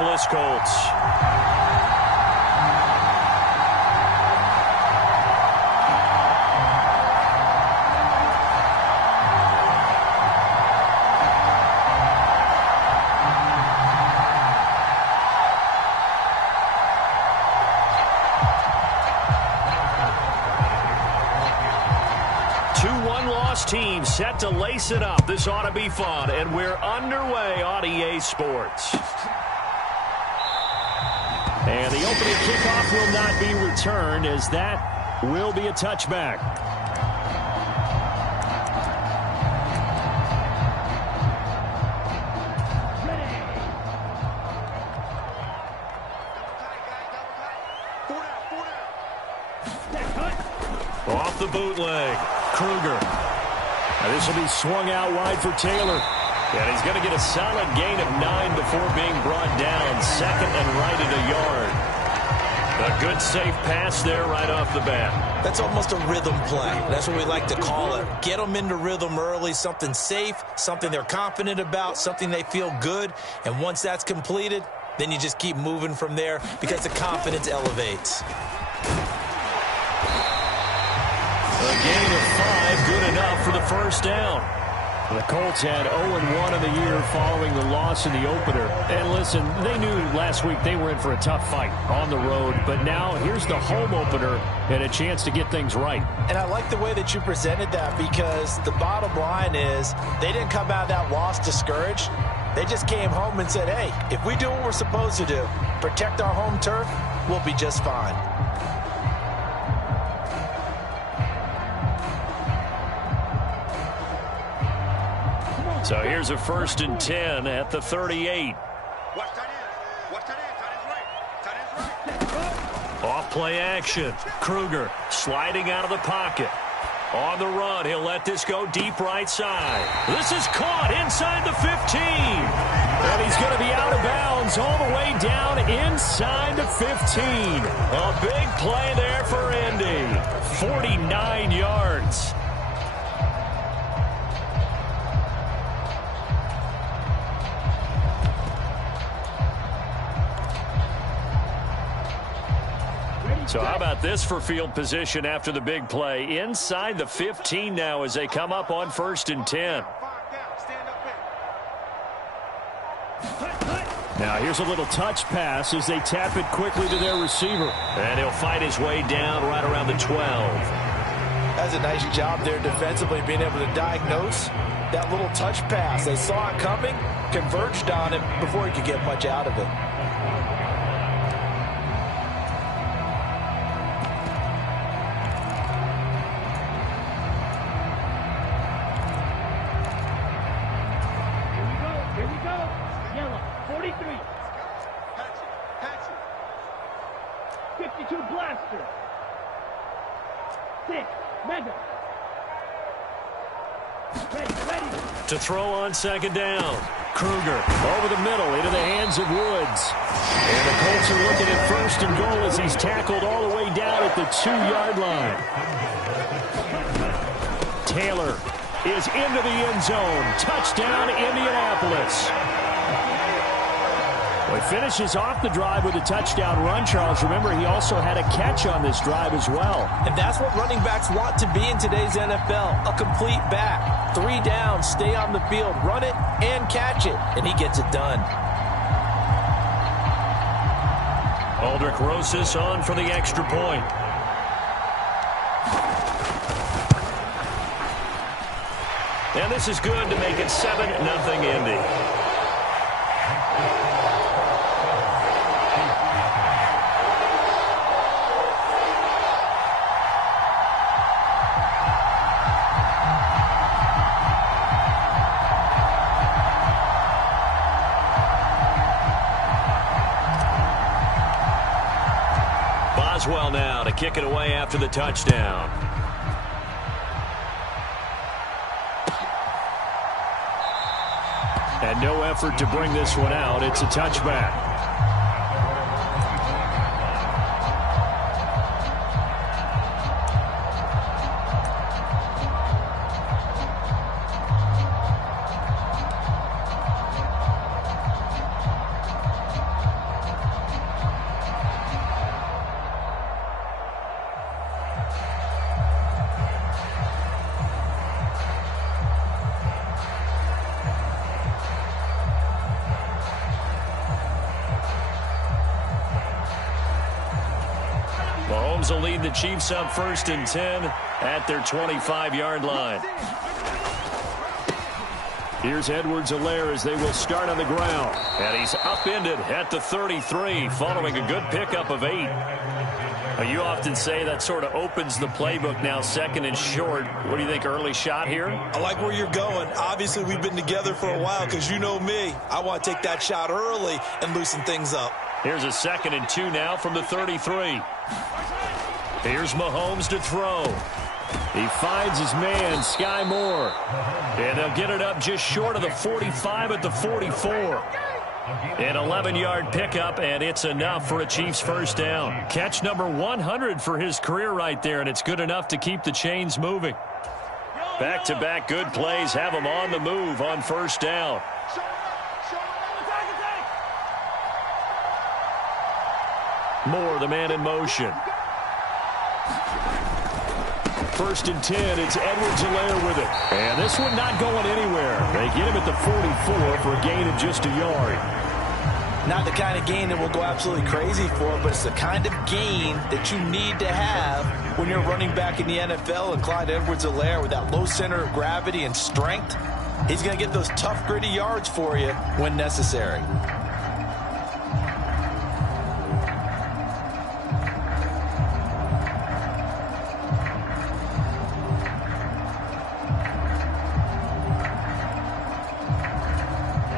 Indianapolis Colts. Team set to lace it up. This ought to be fun, and we're underway on EA Sports. And the opening kickoff will not be returned, as that will be a touchback. Off the bootleg, Kruger. This will be swung out wide for Taylor. And he's going to get a solid gain of 9 before being brought down. Second and right at a yard. A good safe pass there right off the bat. That's almost a rhythm play. That's what we like to call it. Get them into rhythm early, something safe, something they're confident about, something they feel good. And once that's completed, then you just keep moving from there because the confidence elevates. A gain of 5, good enough for the first down. The Colts had 0-1 in the year following the loss in the opener. And listen, they knew last week they were in for a tough fight on the road. But now here's the home opener and a chance to get things right. And I like the way that you presented that, because the bottom line is they didn't come out of that loss discouraged. They just came home and said, hey, if we do what we're supposed to do, protect our home turf, we'll be just fine. So here's a 1st and 10 at the 38. Off play action. Kruger sliding out of the pocket. On the run, he'll let this go deep right side. This is caught inside the 15. And he's going to be out of bounds all the way down inside the 15. A big play there for Indy. 49 yards. So how about this for field position after the big play? Inside the 15 now as they come up on 1st and 10. Now here's a little touch pass as they tap it quickly to their receiver. And he'll fight his way down right around the 12. That's a nice job there defensively, being able to diagnose that little touch pass. They saw it coming, converged on it before he could get much out of it. To throw on 2nd down. Kruger over the middle into the hands of Woods. And the Colts are looking at 1st and goal as he's tackled all the way down at the 2-yard line. Taylor is into the end zone. Touchdown, Indianapolis. Well, he finishes off the drive with a touchdown run, Charles. Remember, he also had a catch on this drive as well. And that's what running backs want to be in today's NFL. A complete back. 3 down, stay on the field, run it, and catch it. And he gets it done. Aldrick Rosas on for the extra point. And this is good to make it 7-0 Indy. Boswell now to kick it away after the touchdown. And no effort to bring this one out. It's a touchback. Mahomes will lead the Chiefs up 1st and 10 at their 25-yard line. Here's Edwards-Helaire as they will start on the ground. And he's upended at the 33 following a good pickup of 8. You often say that sort of opens the playbook now, 2nd and short. What do you think, early shot here? I like where you're going. Obviously, we've been together for a while because you know me. I want to take that shot early and loosen things up. Here's a 2nd and 2 now from the 33. Here's Mahomes to throw. He finds his man, Sky Moore. And they'll get it up just short of the 45 at the 44. An 11-yard pickup, and it's enough for a Chiefs first down. Catch number 100 for his career right there, and it's good enough to keep the chains moving. Back-to-back good plays have him on the move on first down. Moore, the man in motion. 1st and 10, it's Edwards-Helaire with it. And this one not going anywhere. They get him at the 44 for a gain of just a yard. Not the kind of gain that we'll go absolutely crazy for, but it's the kind of gain that you need to have when you're running back in the NFL. And Clyde Edwards-Helaire, with that low center of gravity and strength, he's going to get those tough, gritty yards for you when necessary.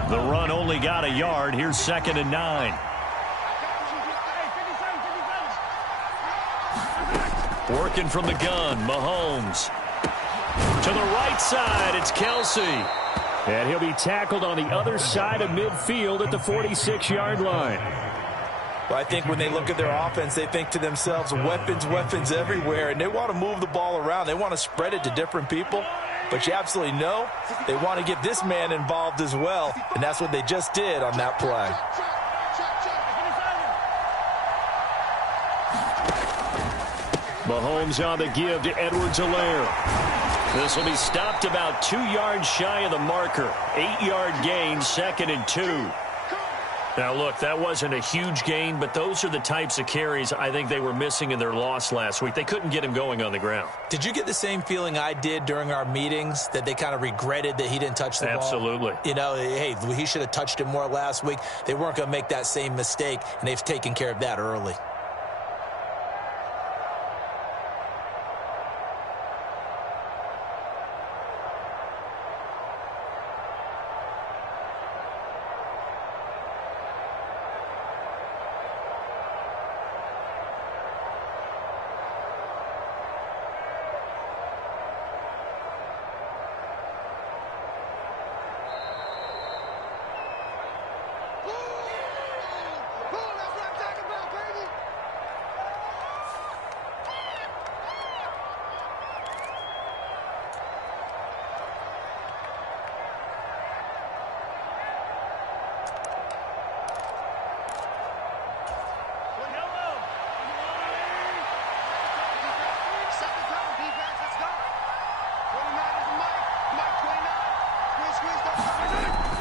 The run only got a yard. Here's 2nd and 9. Working from the gun, Mahomes. To the right side, it's Kelsey. And he'll be tackled on the other side of midfield at the 46-yard line. Well, I think when they look at their offense, they think to themselves, weapons, weapons everywhere, and they want to move the ball around. They want to spread it to different people. But you absolutely know they want to get this man involved as well, and that's what they just did on that play. Mahomes on the give to Edwards-Helaire. This will be stopped about 2 yards shy of the marker. 8-yard gain, 2nd and 2. Now, look, that wasn't a huge gain, but those are the types of carries I think they were missing in their loss last week. They couldn't get him going on the ground. Did you get the same feeling I did during our meetings, that they kind of regretted that he didn't touch the ball? Absolutely. You know, hey, he should have touched it more last week. They weren't going to make that same mistake, and they've taken care of that early.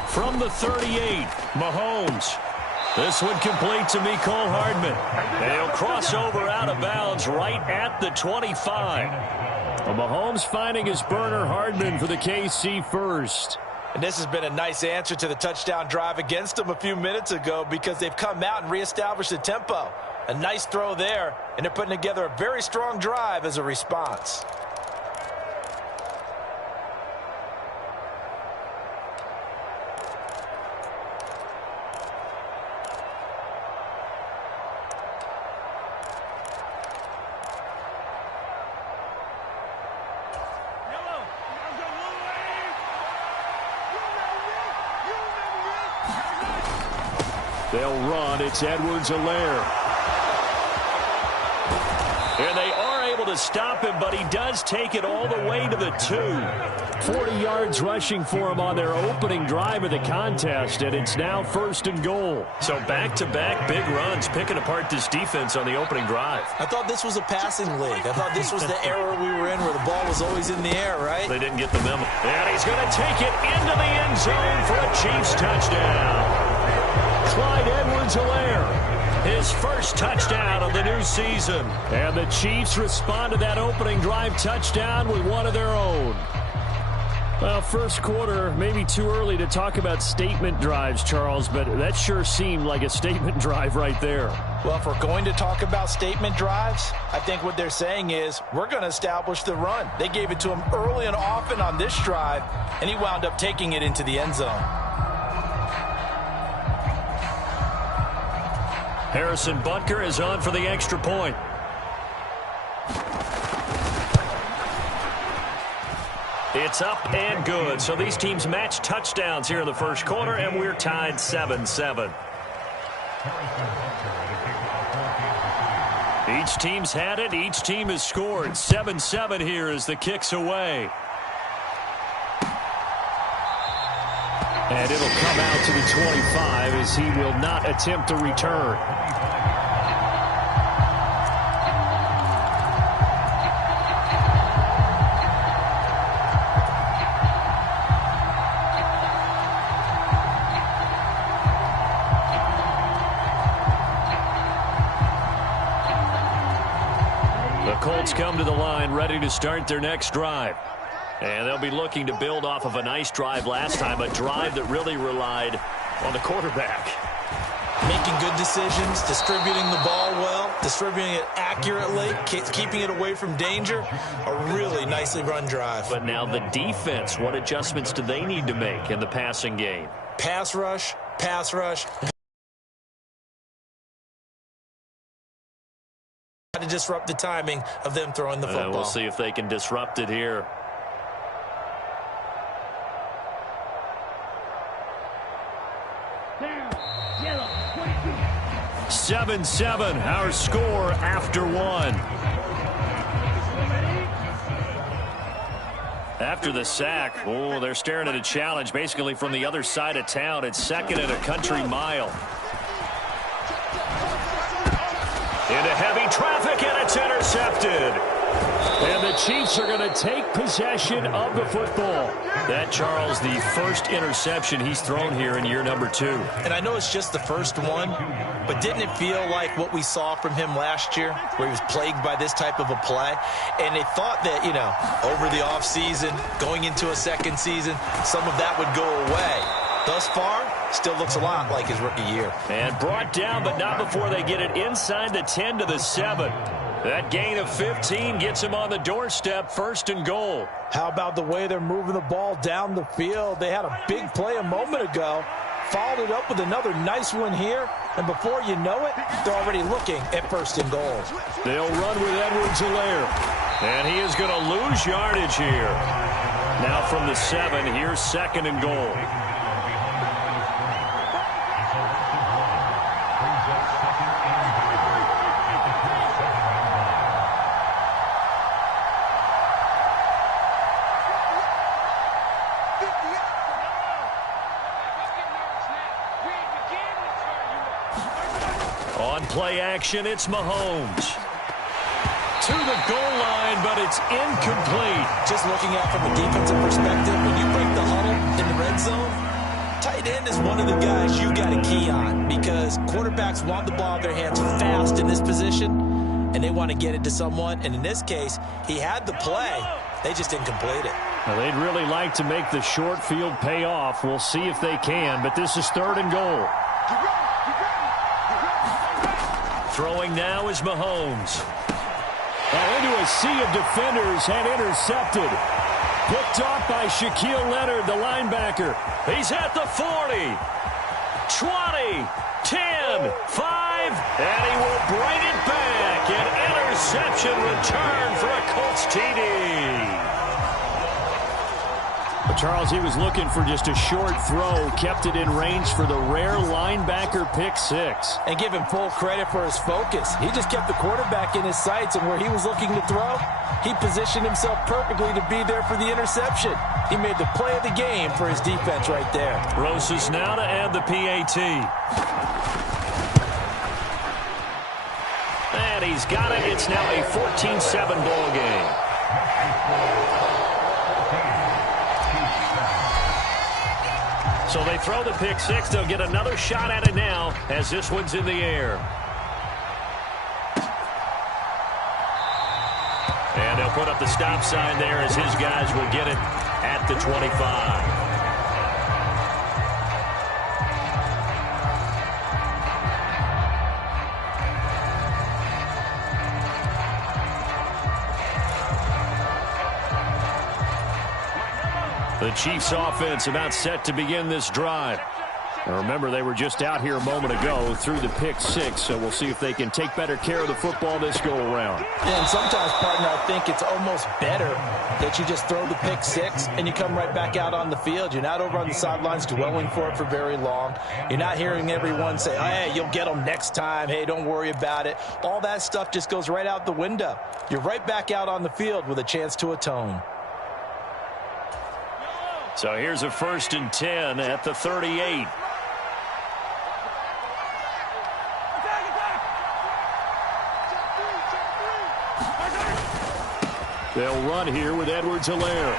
From the 38, Mahomes. This one complete to Mecole Hardman. And he'll cross over out of bounds right at the 25. Well, Mahomes finding his burner, Hardman, for the KC first. And this has been a nice answer to the touchdown drive against them a few minutes ago, because they've come out and reestablished the tempo. A nice throw there, and they're putting together a very strong drive as a response. They'll run. It's Edwards-Helaire. And they are able to stop him, but he does take it all the way to the 2. 40 yards rushing for him on their opening drive of the contest, and it's now 1st and goal. So back-to-back big runs, picking apart this defense on the opening drive. I thought this was a passing league. I thought this was the era we were in where the ball was always in the air, right? They didn't get the memo. And he's going to take it into the end zone for a Chiefs touchdown. Clyde Edwards-Helaire. his first touchdown of the new season. And the Chiefs respond to that opening drive touchdown with one of their own. Well, first quarter, maybe too early to talk about statement drives, Charles, but that sure seemed like a statement drive right there. Well, if we're going to talk about statement drives, I think what they're saying is we're going to establish the run. They gave it to him early and often on this drive, and he wound up taking it into the end zone. Harrison Butker is on for the extra point. It's up and good. So these teams match touchdowns here in the first quarter, and we're tied 7-7. Each team's had it. Each team has scored. 7-7 here as the kick's away. And it'll come out to the 25 as he will not attempt to return. Colts come to the line ready to start their next drive. And they'll be looking to build off of a nice drive last time, a drive that really relied on the quarterback. Making good decisions, distributing the ball well, distributing it accurately, keeping it away from danger. A really nicely run drive. But now the defense, what adjustments do they need to make in the passing game? Pass rush, pass rush. To disrupt the timing of them throwing the football. We'll see if they can disrupt it here. Yellow, 7-7, our score after one. After the sack, they're staring at a challenge basically from the other side of town. It's second and a country mile. Into heavy traffic, and it's intercepted. And the Chiefs are going to take possession of the football. That, Charles, the first interception he's thrown here in year number 2. And I know it's just the first one, but didn't it feel like what we saw from him last year, where he was plagued by this type of a play? And they thought that, over the offseason, going into a second season, some of that would go away. Thus far, still looks a lot like his rookie year. And brought down, but not before they get it inside the 10 to the 7. That gain of 15 gets him on the doorstep, first and goal. How about the way they're moving the ball down the field? They had a big play a moment ago, followed it up with another nice one here, and before you know it, they're already looking at first and goal. They'll run with Edwards-Helaire, and he is going to lose yardage here. Now from the 7, here's second and goal. On play action, it's Mahomes. To the goal line, but it's incomplete. Just looking at from a defensive perspective, when you break the huddle in the red zone, tight end is one of the guys you got to key on because quarterbacks want the ball in their hands fast in this position, and they want to get it to someone. And in this case, he had the play. They just didn't complete it. Well, they'd really like to make the short field pay off. We'll see if they can, but this is third and goal. Throwing now is Mahomes. Into a sea of defenders and intercepted. Picked off by Shaquille Leonard, the linebacker. He's at the 40, 20, 10, 5, and he will bring it back. An interception return for a Colts TD. But Charles, he was looking for just a short throw, kept it in range for the rare linebacker pick 6. And give him full credit for his focus. He just kept the quarterback in his sights, and where he was looking to throw, he positioned himself perfectly to be there for the interception. He made the play of the game for his defense right there. Rosas now to add the PAT. And he's got it. It's now a 14-7 ball game. So they throw the pick 6. They'll get another shot at it now as this one's in the air. They'll put up the stop sign there as his guys will get it at the 25. The Chiefs offense about set to begin this drive. Now remember, they were just out here a moment ago through the pick six, so we'll see if they can take better care of the football this go around. Yeah, and sometimes, partner, I think it's almost better that you just throw the pick six and you come right back out on the field. You're not over on the sidelines dwelling for it for very long. You're not hearing everyone say, oh, hey, you'll get them next time. Hey, don't worry about it. All that stuff just goes right out the window. You're right back out on the field with a chance to atone. So here's a 1st and 10 at the 38. They'll run here with Edwards-Helaire.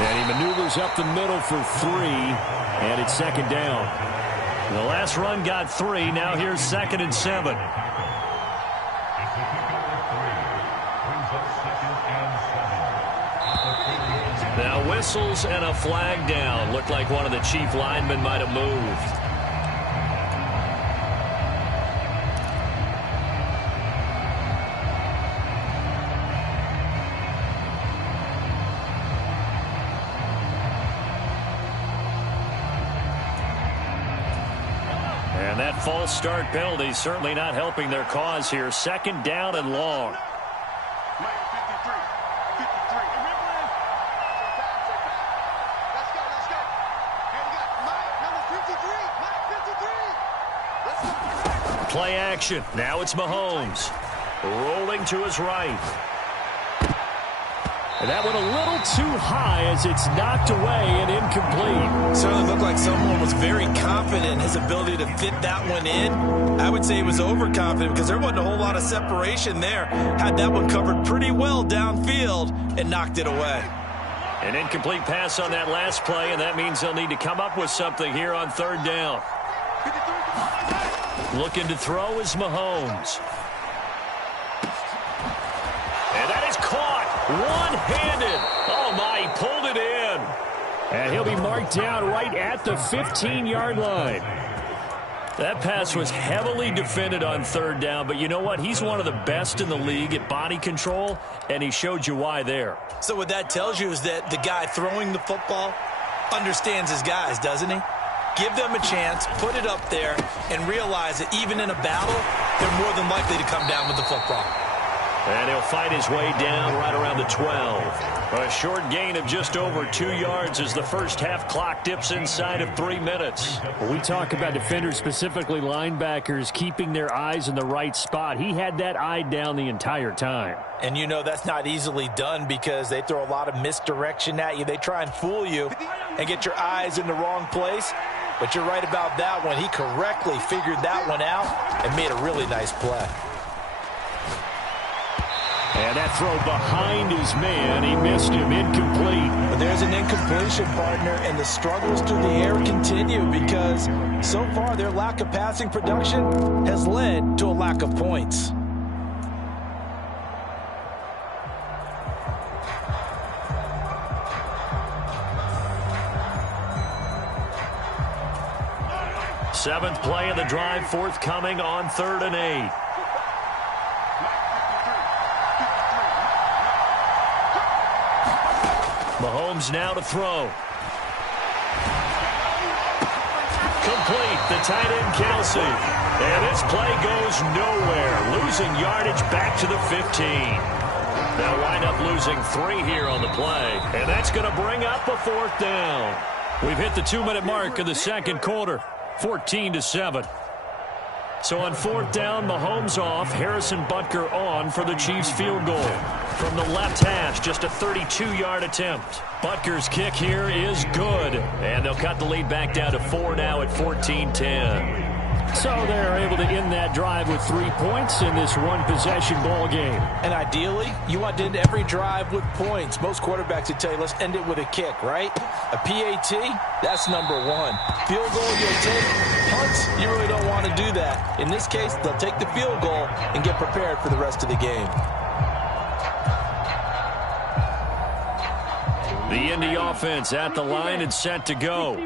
And he maneuvers up the middle for 3, and it's 2nd down. The last run got 3. Now here's 2nd and 7. Now whistles and a flag down. Looked like one of the Chief linemen might have moved. And that false start penalty certainly not helping their cause here. 2nd down and long. Play action. Now it's Mahomes. Rolling to his right. And that went a little too high as it's knocked away and incomplete. Certainly looked like someone was very confident in his ability to fit that one in. I would say he was overconfident because there wasn't a whole lot of separation there. Had that one covered pretty well downfield and knocked it away. An incomplete pass on that last play, and that means they'll need to come up with something here on 3rd down. Looking to throw is Mahomes. And that is caught one-handed. Oh, my, he pulled it in. And he'll be marked down right at the 15-yard line. That pass was heavily defended on 3rd down, but you know what? He's one of the best in the league at body control, and he showed you why there. So what that tells you is that the guy throwing the football understands his guys, doesn't he? Give them a chance, put it up there, and realize that even in a battle, they're more than likely to come down with the football. And he'll fight his way down right around the 12. A short gain of just over 2 yards as the first half clock dips inside of 3 minutes. When we talk about defenders, specifically linebackers, keeping their eyes in the right spot, he had that eye down the entire time. And you know that's not easily done because they throw a lot of misdirection at you. They try and fool you and get your eyes in the wrong place. But you're right about that one. He correctly figured that one out and made a really nice play. And that throw behind his man, he missed him, incomplete. But there's an incompletion, partner, and the struggles through the air continue because so far their lack of passing production has led to a lack of points. Seventh play of the drive forthcoming on 3rd and 8. Mahomes now to throw. Complete. The tight end Kelsey. And this play goes nowhere. Losing yardage back to the 15. They'll wind up losing 3 here on the play. And that's going to bring up a 4th down. We've hit the 2-minute mark of the 2nd quarter. 14-7. So on 4th down, Mahomes off, Harrison Butker on for the Chiefs field goal. From the left hash, just a 32-yard attempt. Butker's kick here is good. And they'll cut the lead back down to 4 now at 14-10. So they're able to end that drive with 3 points in this one-possession ball game. And ideally, you want to end every drive with points. Most quarterbacks would tell you, let's end it with a kick, right? A PAT, that's number 1. Field goal, you'll take. Punts, you really don't want to do that. In this case, they'll take the field goal and get prepared for the rest of the game. The Indy offense at the line and set to go.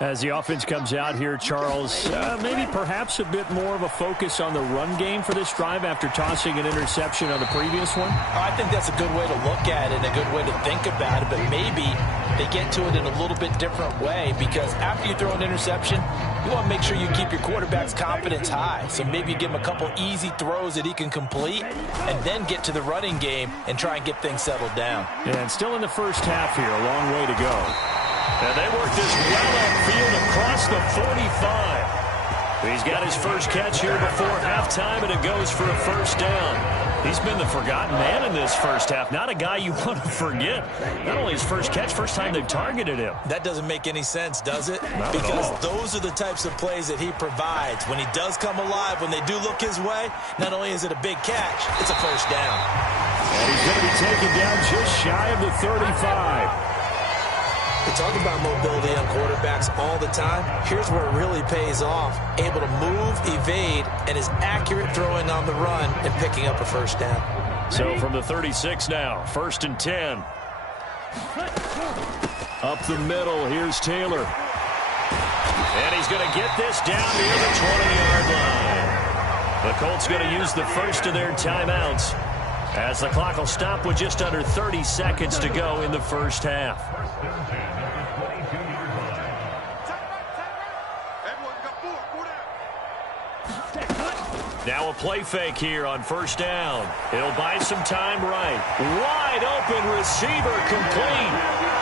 As the offense comes out here, Charles, maybe perhaps a bit more of a focus on the run game for this drive after tossing an interception on the previous one? I think that's a good way to look at it and a good way to think about it, but maybe they get to it in a little bit different way, because after you throw an interception, you want to make sure you keep your quarterback's confidence high. So maybe you give him a couple easy throws that he can complete and then get to the running game and try and get things settled down. And still in the first half here, a long way to go. And they work this well upfield across the 45. He's got his first catch here before halftime, and it goes for a first down. He's been the forgotten man in this first half. Not a guy you want to forget. Not only his first catch, first time they've targeted him. That doesn't make any sense, does it? Not because at all. Those are the types of plays that he provides. When he does come alive, when they do look his way, not only is it a big catch, it's a first down. And he's going to be taken down just shy of the 35. We talk about mobility on quarterbacks all the time. Here's where it really pays off. Able to move, evade, and is accurate throwing on the run and picking up a first down. So from the 36 now, 1st and 10. Up the middle, here's Taylor. And he's going to get this down near the 20-yard line. The Colts going to use the first of their timeouts, as the clock will stop with just under 30 seconds to go in the first half. Now a play fake here on first down. It'll buy some time right. Wide open receiver complete.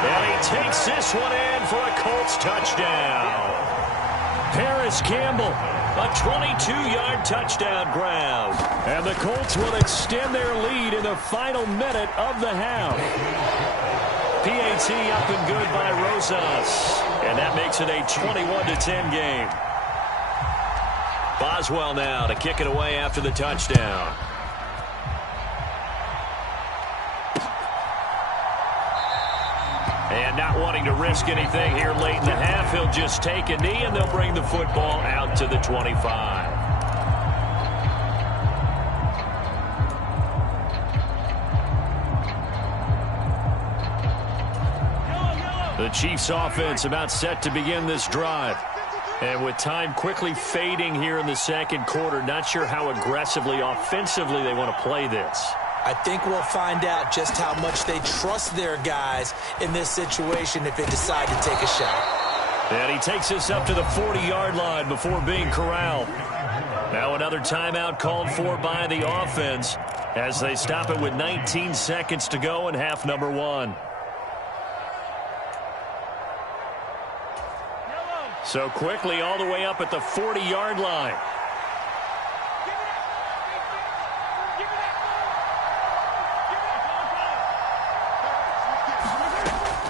And he takes this one in for a Colts touchdown. Paris Campbell, a 22-yard touchdown grab. And the Colts will extend their lead in the final minute of the half. PAT up and good by Rosas. And that makes it a 21-10 game. Boswell now to kick it away after the touchdown. And not wanting to risk anything here late in the half, he'll just take a knee and they'll bring the football out to the 25. The Chiefs offense about set to begin this drive. And with time quickly fading here in the second quarter, not sure how aggressively, offensively they want to play this. I think we'll find out just how much they trust their guys in this situation if they decide to take a shot. And he takes us up to the 40-yard line before being corralled. Now another timeout called for by the offense as they stop it with 19 seconds to go in half number one. So quickly all the way up at the 40-yard line.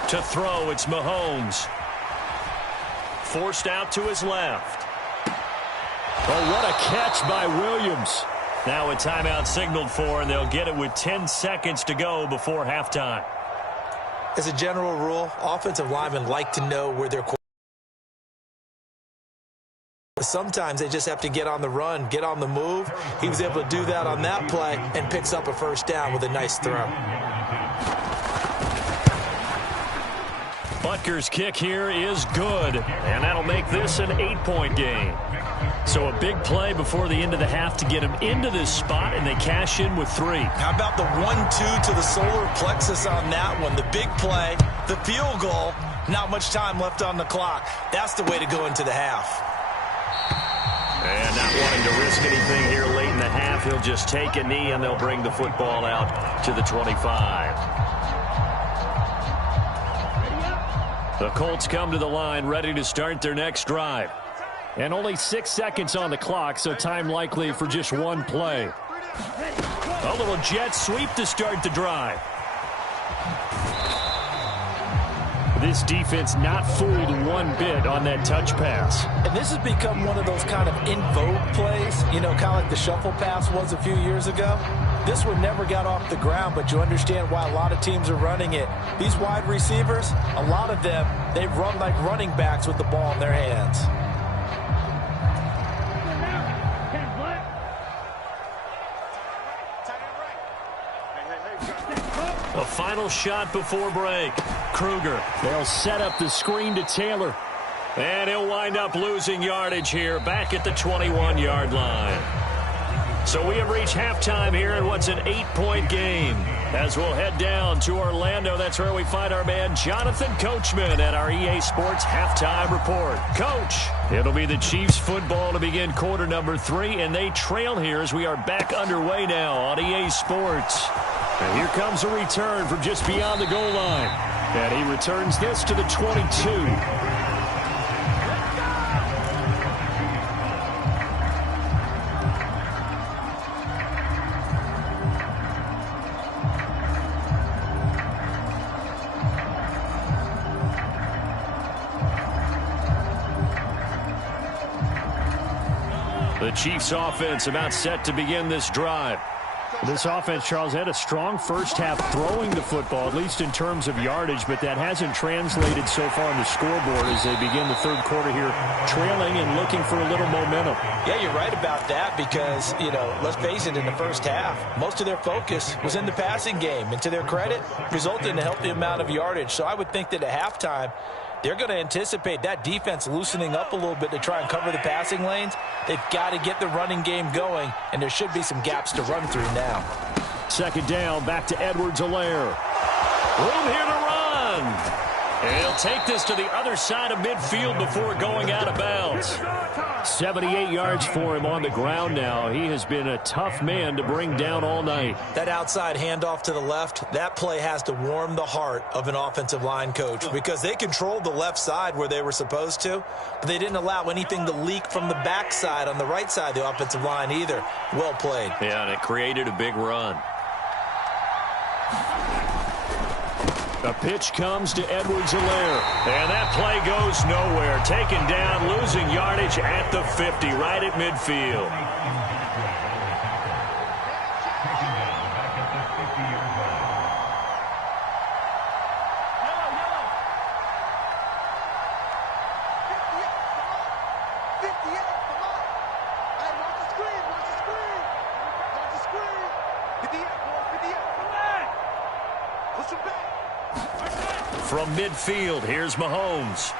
To throw, it's Mahomes. Forced out to his left. Oh, what a catch by Williams. Now a timeout signaled for, and they'll get it with 10 seconds to go before halftime. As a general rule, offensive linemen like to know where their sometimes they just have to get on the run, get on the move. He was able to do that on that play and picks up a first down with a nice throw. Butker's kick here is good, and that'll make this an 8-point game. So a big play before the end of the half to get him into this spot, and they cash in with 3. How about the 1-2 to the solar plexus on that one? The big play, the field goal, not much time left on the clock. That's the way to go into the half. And not wanting to risk anything here late in the half, he'll just take a knee, and they'll bring the football out to the 25. The Colts come to the line ready to start their next drive. And only 6 seconds on the clock, so time likely for just one play. A little jet sweep to start the drive. This defense not fooled one bit on that touch pass. And this has become one of those kind of in vogue plays, you know, kind of like the shuffle pass was a few years ago. This one never got off the ground, but you understand why a lot of teams are running it. These wide receivers, a lot of them, they run like running backs with the ball in their hands. A final shot before break. Kruger. They'll set up the screen to Taylor. And he'll wind up losing yardage here back at the 21-yard line. So we have reached halftime here in what's an 8-point game. As we'll head down to Orlando, that's where we find our man Jonathan Coachman at our EA Sports Halftime Report. Coach, it'll be the Chiefs football to begin quarter number 3, and they trail here as we are back underway now on EA Sports. And here comes a return from just beyond the goal line. And he returns this to the 22. The Chiefs offense about set to begin this drive. This offense, Charles, had a strong first half throwing the football, at least in terms of yardage, but that hasn't translated so far on the scoreboard as they begin the third quarter here, trailing and looking for a little momentum. Yeah, you're right about that because, let's face it, in the first half, most of their focus was in the passing game. And to their credit, resulted in a healthy amount of yardage. So I would think that at halftime, they're going to anticipate that defense loosening up a little bit to try and cover the passing lanes. They've got to get the running game going, and there should be some gaps to run through now. Second down, back to Edwards-Helaire. Room here to run. And he'll take this to the other side of midfield before going out of bounds. 78 yards for him on the ground now. He has been a tough man to bring down all night. That outside handoff to the left, that play has to warm the heart of an offensive line coach because they controlled the left side where they were supposed to, but they didn't allow anything to leak from the backside on the right side of the offensive line either. Well played. Yeah, and it created a big run. The pitch comes to Edwards-Helaire. And that play goes nowhere. Taken down, losing yardage at the 50, right at midfield. From midfield, here's Mahomes.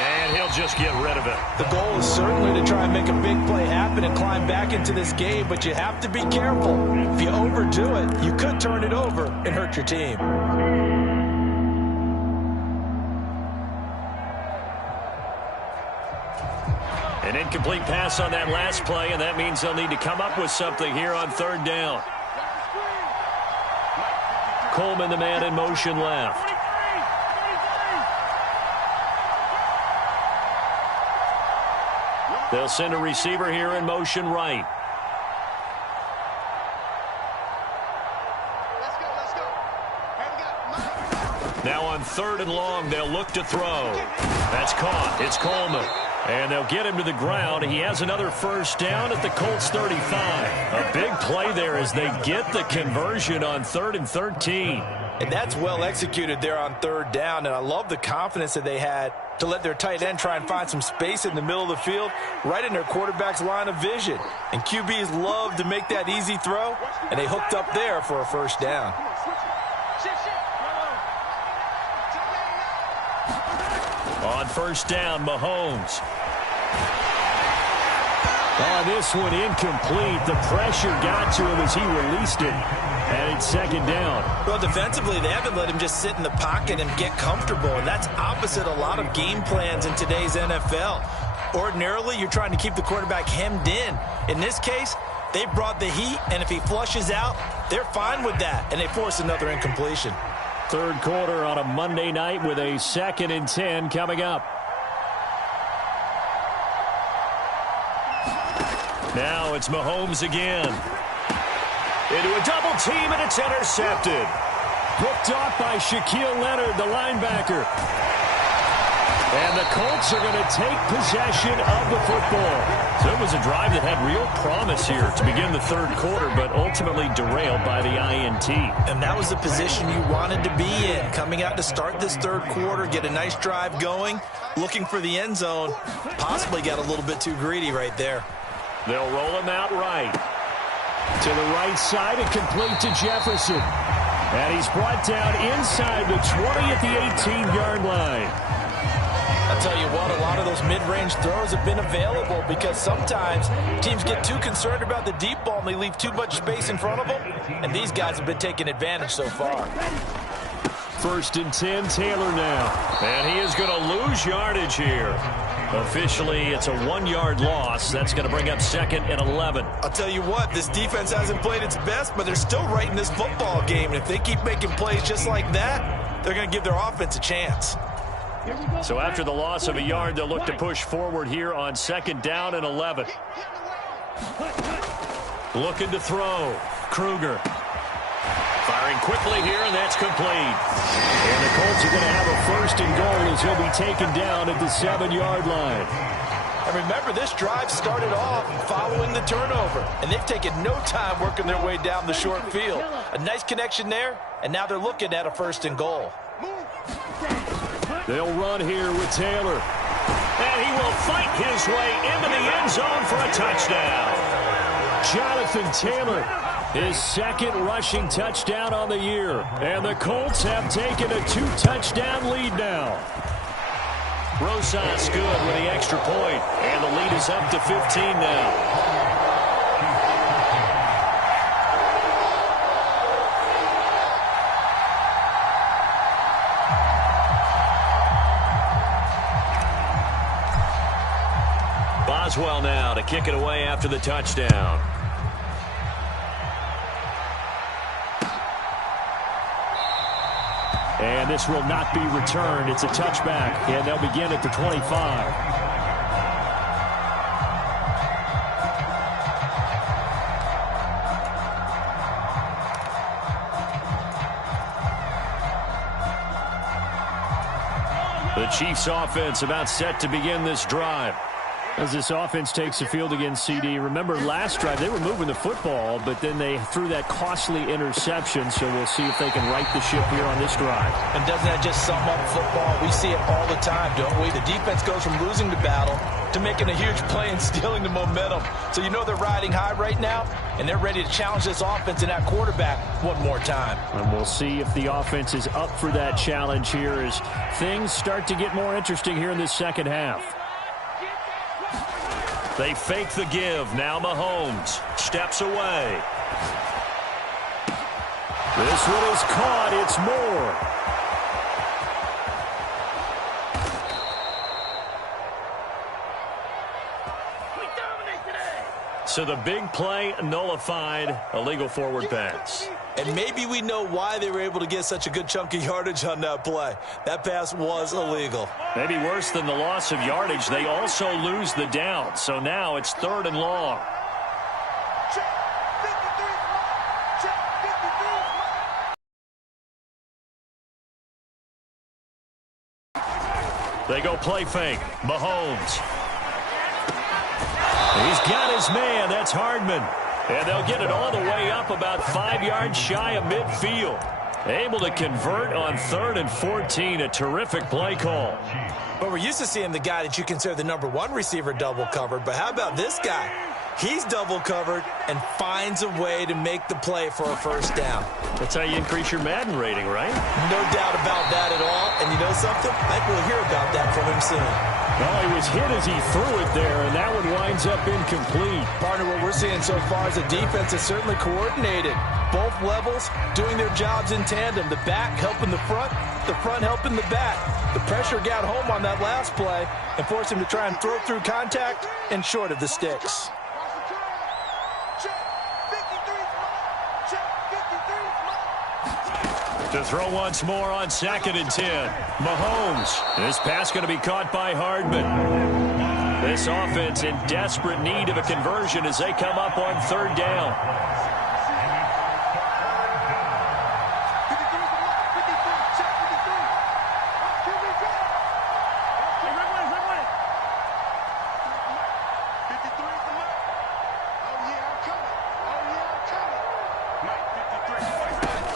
And he'll just get rid of it. The goal is certainly to try and make a big play happen and climb back into this game, but you have to be careful. If you overdo it, you could turn it over and hurt your team. An incomplete pass on that last play, and that means they'll need to come up with something here on third down. Coleman, the man in motion left. They'll send a receiver here in motion right. Now on third and long, they'll look to throw. That's caught. It's Coleman. And they'll get him to the ground. He has another first down at the Colts 35. A big play there as they get the conversion on 3rd and 13. And that's well executed there on third down. And I love the confidence that they had to let their tight end try and find some space in the middle of the field, right in their quarterback's line of vision. And QBs love to make that easy throw, and they hooked up there for a first down. On first down, Mahomes. Oh, this one incomplete. The pressure got to him as he released it. And it's second down. Well, defensively, they haven't let him just sit in the pocket and get comfortable. And that's opposite a lot of game plans in today's NFL. Ordinarily, you're trying to keep the quarterback hemmed in. In this case, they brought the heat, and if he flushes out, they're fine with that. And they force another incompletion. Third quarter on a Monday night with a 2nd and 10 coming up. Now it's Mahomes again. Into a double team, and it's intercepted. Picked off by Shaquille Leonard, the linebacker. And the Colts are going to take possession of the football. So it was a drive that had real promise here to begin the third quarter, but ultimately derailed by the INT. And that was the position you wanted to be in, coming out to start this third quarter, get a nice drive going, looking for the end zone. Possibly got a little bit too greedy right there. They'll roll him out right. To the right side and complete to Jefferson. And he's brought down inside the 20 at the 18-yard line. I'll tell you what, a lot of those mid-range throws have been available because sometimes teams get too concerned about the deep ball and they leave too much space in front of them. And these guys have been taking advantage so far. 1st and 10, Taylor now. And he is going to lose yardage here. Officially, it's a 1-yard loss. That's going to bring up 2nd and 11. I'll tell you what, this defense hasn't played its best, but they're still right in this football game. And if they keep making plays just like that, they're going to give their offense a chance. So after the loss of a yard, they'll look to push forward here on 2nd down and 11. Looking to throw. Kruger. Firing quickly here, and that's complete. And the Colts are going to have a 1st and goal as he'll be taken down at the 7-yard line. And remember, this drive started off following the turnover, and they've taken no time working their way down the short field. A nice connection there, and now they're looking at a 1st and goal. They'll run here with Taylor. And he will fight his way into the end zone for a touchdown. Jonathan Taylor, his 2nd rushing touchdown on the year. And the Colts have taken a 2-touchdown lead now. Rosas good with the extra point. And the lead is up to 15 now. Boswell now to kick it away after the touchdown. And this will not be returned. It's a touchback, and they'll begin at the 25. The Chiefs offense about set to begin this drive. As this offense takes the field against CD, remember last drive they were moving the football, but then they threw that costly interception, so we'll see if they can right the ship here on this drive. And doesn't that just sum up football? We see it all the time, don't we? The defense goes from losing the battle to making a huge play and stealing the momentum. So you know they're riding high right now, and they're ready to challenge this offense and that quarterback one more time. And we'll see if the offense is up for that challenge here as things start to get more interesting here in this second half. They fake the give. Now Mahomes steps away. This one is caught. It's Moore. So the big play nullified, illegal forward pass. And maybe we know why they were able to get such a good chunk of yardage on that play. That pass was illegal. Maybe worse than the loss of yardage, they also lose the down. So now it's 3rd and long. They go play fake. Mahomes. He's got his man. That's Hardman. And they'll get it all the way up about 5 yards shy of midfield. Able to convert on 3rd and 14. A terrific play call. But we're used to seeing the guy that you consider the #1 receiver double covered. But how about this guy? He's double covered and finds a way to make the play for a 1st down. That's how you increase your Madden rating, right? No doubt about that at all. And you know something? I think we'll hear about that from him soon. Well, he was hit as he threw it there, and that one winds up incomplete. Partner, what we're seeing so far is the defense is certainly coordinated. Both levels doing their jobs in tandem. The back helping the front helping the back. The pressure got home on that last play and forced him to try and throw through contact and short of the sticks. To throw once more on 2nd and 10. Mahomes. This pass going to be caught by Hardman. This offense in desperate need of a conversion as they come up on 3rd down.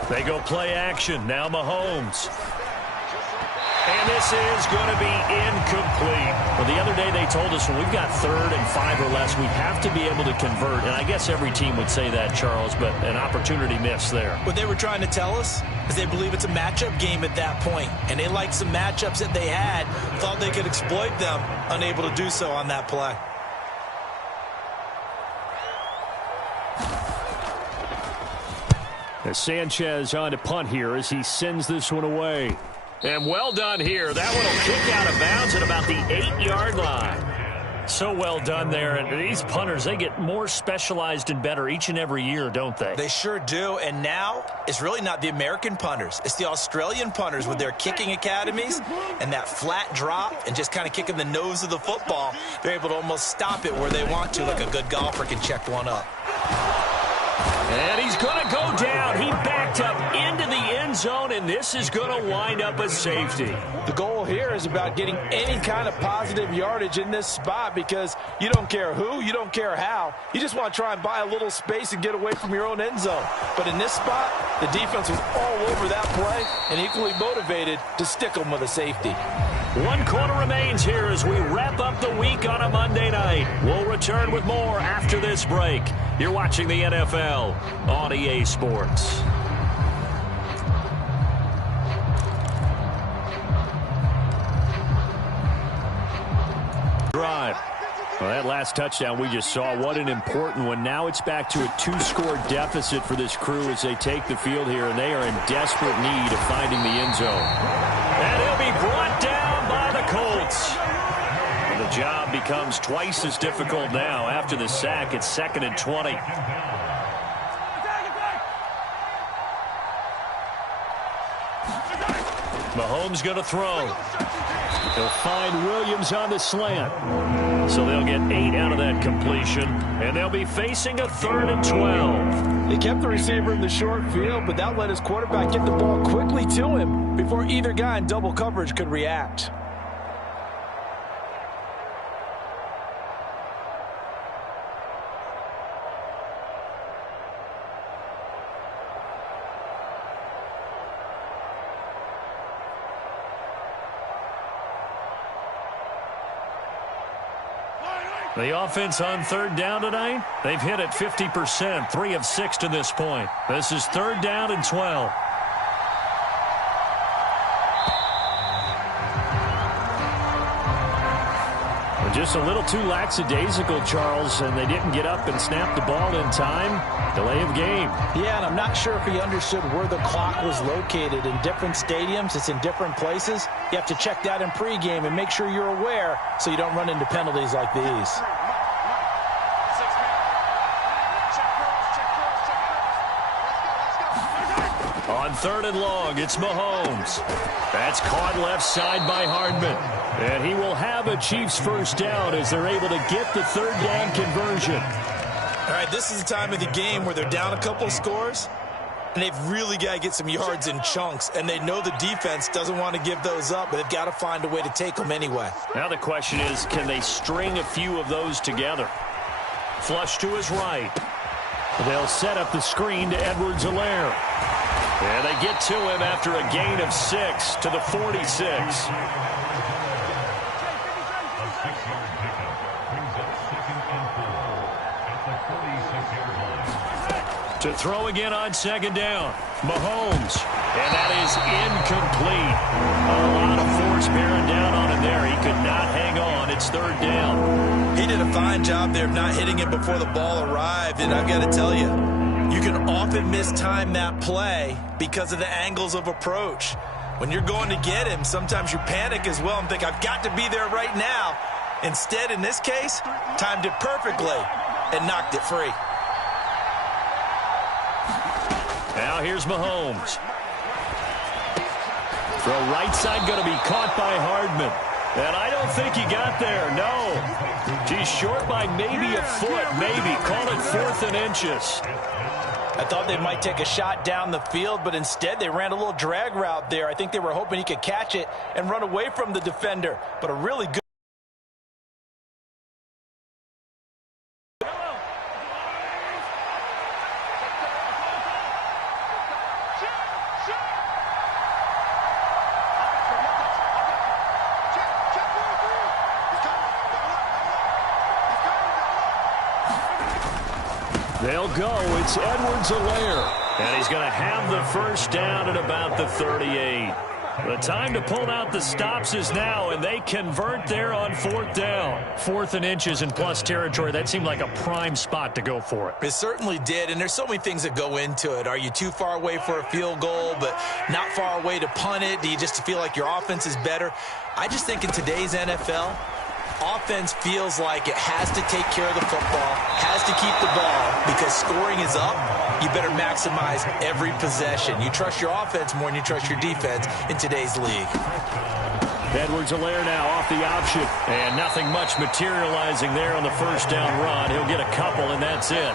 They go play action. Now Mahomes. And And this is going to be incomplete. Well, the other day they told us when we've got 3rd and 5 or less, we have to be able to convert. And I guess every team would say that, Charles, but an opportunity missed there. What they were trying to tell us is they believe it's a matchup game at that point. And they liked some matchups that they had, thought they could exploit them, unable to do so on that play. As Sanchez on to punt here as he sends this one away. And well done here. That one will kick out of bounds at about the 8-yard line. So well done there. And these punters, they get more specialized and better each and every year, don't they? They sure do. And now it's really not the American punters. It's the Australian punters with their kicking academies and that flat drop and just kind of kicking the nose of the football. They're able to almost stop it where they want to, like a good golfer can check one up. And he's going to go down. He backed up into the end zone, and this is going to wind up a safety. The goal here is about getting any kind of positive yardage in this spot because you don't care who, you don't care how. You just want to try and buy a little space and get away from your own end zone. But in this spot, the defense was all over that play and equally motivated to stick them with a safety. 1 quarter remains here as we wrap up the week on a Monday night. We'll return with more after this break. You're watching the NFL on EA Sports. Drive. Well, that last touchdown we just saw, what an important one. Now it's back to a 2-score deficit for this crew as they take the field here, and they are in desperate need of finding the end zone. And he'll be brought down by the Colts. And the job becomes twice as difficult now after the sack. It's 2nd and 20. Mahomes going to throw. They'll find Williams on the slant. So they'll get 8 out of that completion, and they'll be facing a 3rd and 12. They kept the receiver in the short field, but that let his quarterback get the ball quickly to him before either guy in double coverage could react. The offense on 3rd down tonight, they've hit it 50%, 3 of 6 to this point. This is 3rd down and 12. Just a little too lackadaisical, Charles, and they didn't get up and snap the ball in time. Delay of game. Yeah, and I'm not sure if he understood where the clock was located. In different stadiums, it's in different places. You have to check that in pregame and make sure you're aware so you don't run into penalties like these. On 3rd and long, it's Mahomes. That's caught left side by Hardman. And he will have a Chiefs first down as they're able to get the 3rd down conversion. All right, this is the time of the game where they're down a couple scores, and they've really got to get some yards in chunks, and they know the defense doesn't want to give those up, but they've got to find a way to take them anyway. Now the question is, can they string a few of those together? Flush to his right. They'll set up the screen to Edwards-Helaire. And they get to him after a gain of 6 to the 46. To throw again on 2nd down. Mahomes. And that is incomplete. A lot of force bearing down on him there. He could not hang on. It's 3rd down. He did a fine job there of not hitting it before the ball arrived. And I've got to tell you, you can often mistime that play because of the angles of approach. When you're going to get him, sometimes you panic as well and think, I've got to be there right now. Instead, in this case, timed it perfectly and knocked it free. Now here's Mahomes. Throw right side going to be caught by Hardman. And I don't think he got there, no. He's short by maybe a foot, maybe. Call it 4th and inches. I thought they might take a shot down the field, but instead they ran a little drag route there. I think they were hoping he could catch it and run away from the defender. But a really good They'll go. It's Edwards-Helaire. And he's going to have the first down at about the 38. The time to pull out the stops is now, and they convert there on 4th down. 4th and inches in plus territory. That seemed like a prime spot to go for it. It certainly did, and there's so many things that go into it. Are you too far away for a field goal, but not far away to punt it? Do you just feel like your offense is better? I just think in today's NFL, offense feels like it has to take care of the football, has to keep the ball, because scoring is up. You better maximize every possession. You trust your offense more than you trust your defense in today's league. Edwards-Helaire now off the option. And nothing much materializing there on the first down run. He'll get a couple, and that's it.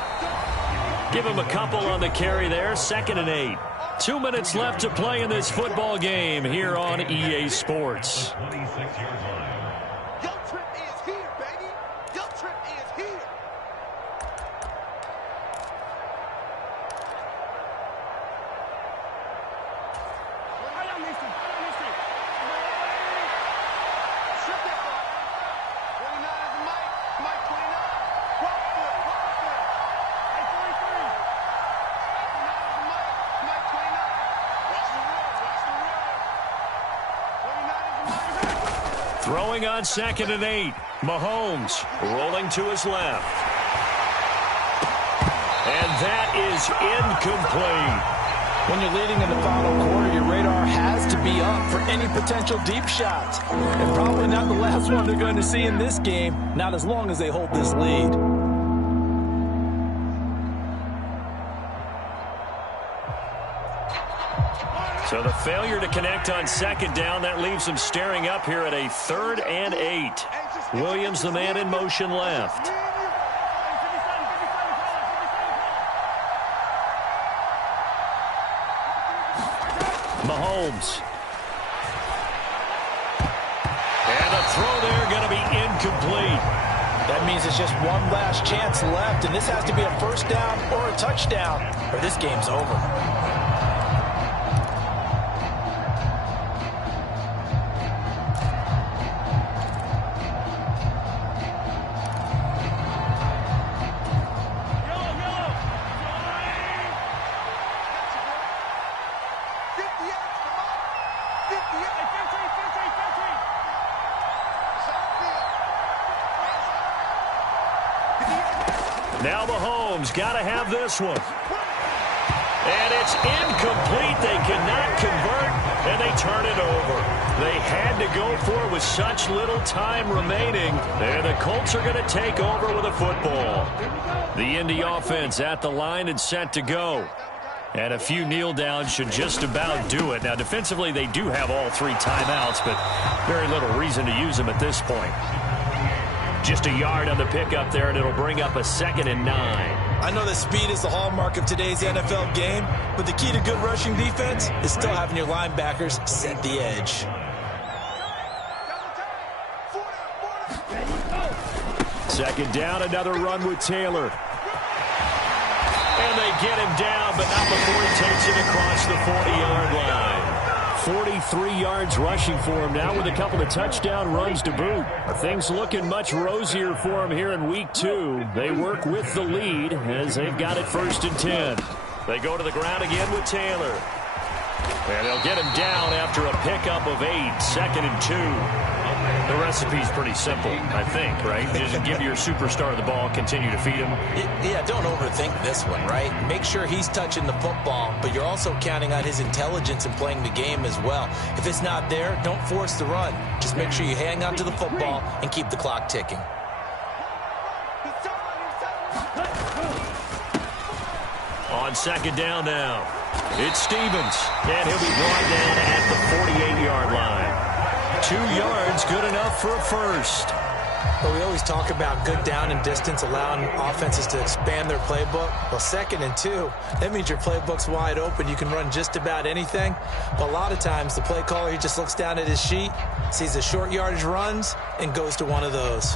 Give him a couple on the carry there. 2nd and 8. 2 minutes left to play in this football game here on EA Sports. Throwing on 2nd and 8. Mahomes rolling to his left. And that is incomplete. When you're leading in the final quarter, your radar has to be up for any potential deep shots. And probably not the last one they're going to see in this game, not as long as they hold this lead. So the failure to connect on 2nd down, that leaves them staring up here at a 3rd and 8. Williams, the man in motion left. Mahomes. And the throw there going to be incomplete. That means it's just one last chance left, and this has to be a first down or a touchdown, or this game's over. Now Mahomes got to have this one. And it's incomplete. They cannot convert, and they turn it over. They had to go for it with such little time remaining. And the Colts are going to take over with a football. The Indy offense at the line and set to go. And a few kneel downs should just about do it. Now, defensively, they do have all 3 timeouts, but very little reason to use them at this point. Just a yard on the pickup there, and it'll bring up a 2nd and 9. I know that speed is the hallmark of today's NFL game, but the key to good rushing defense is still having your linebackers set the edge. Second down, another run with Taylor. And they get him down, but not before he takes it across the 40-yard line. 43 yards rushing for him now with a couple of touchdown runs to boot. Things looking much rosier for him here in week 2. They work with the lead as they've got it 1st and 10. They go to the ground again with Taylor. And they'll get him down after a pickup of 8, 2nd and 2. The recipe's pretty simple, I think, right? Just give your superstar the ball, continue to feed him. Yeah, don't overthink this one, right? Make sure he's touching the football, but you're also counting on his intelligence in playing the game as well. If it's not there, don't force the run. Just make sure you hang on to the football and keep the clock ticking. On 2nd down now, it's Stevens, and he'll be brought down at the 48-yard line. 2 yards, good enough for a first. But we always talk about good down and distance, allowing offenses to expand their playbook. Well, 2nd and 2, that means your playbook's wide open. You can run just about anything. But a lot of times, the play caller, he just looks down at his sheet, sees the short yardage runs, and goes to one of those.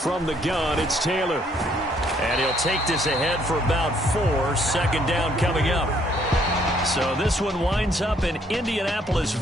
From the gun, it's Taylor. And he'll take this ahead for about 4. 2nd down coming up. So this one winds up in Indianapolis.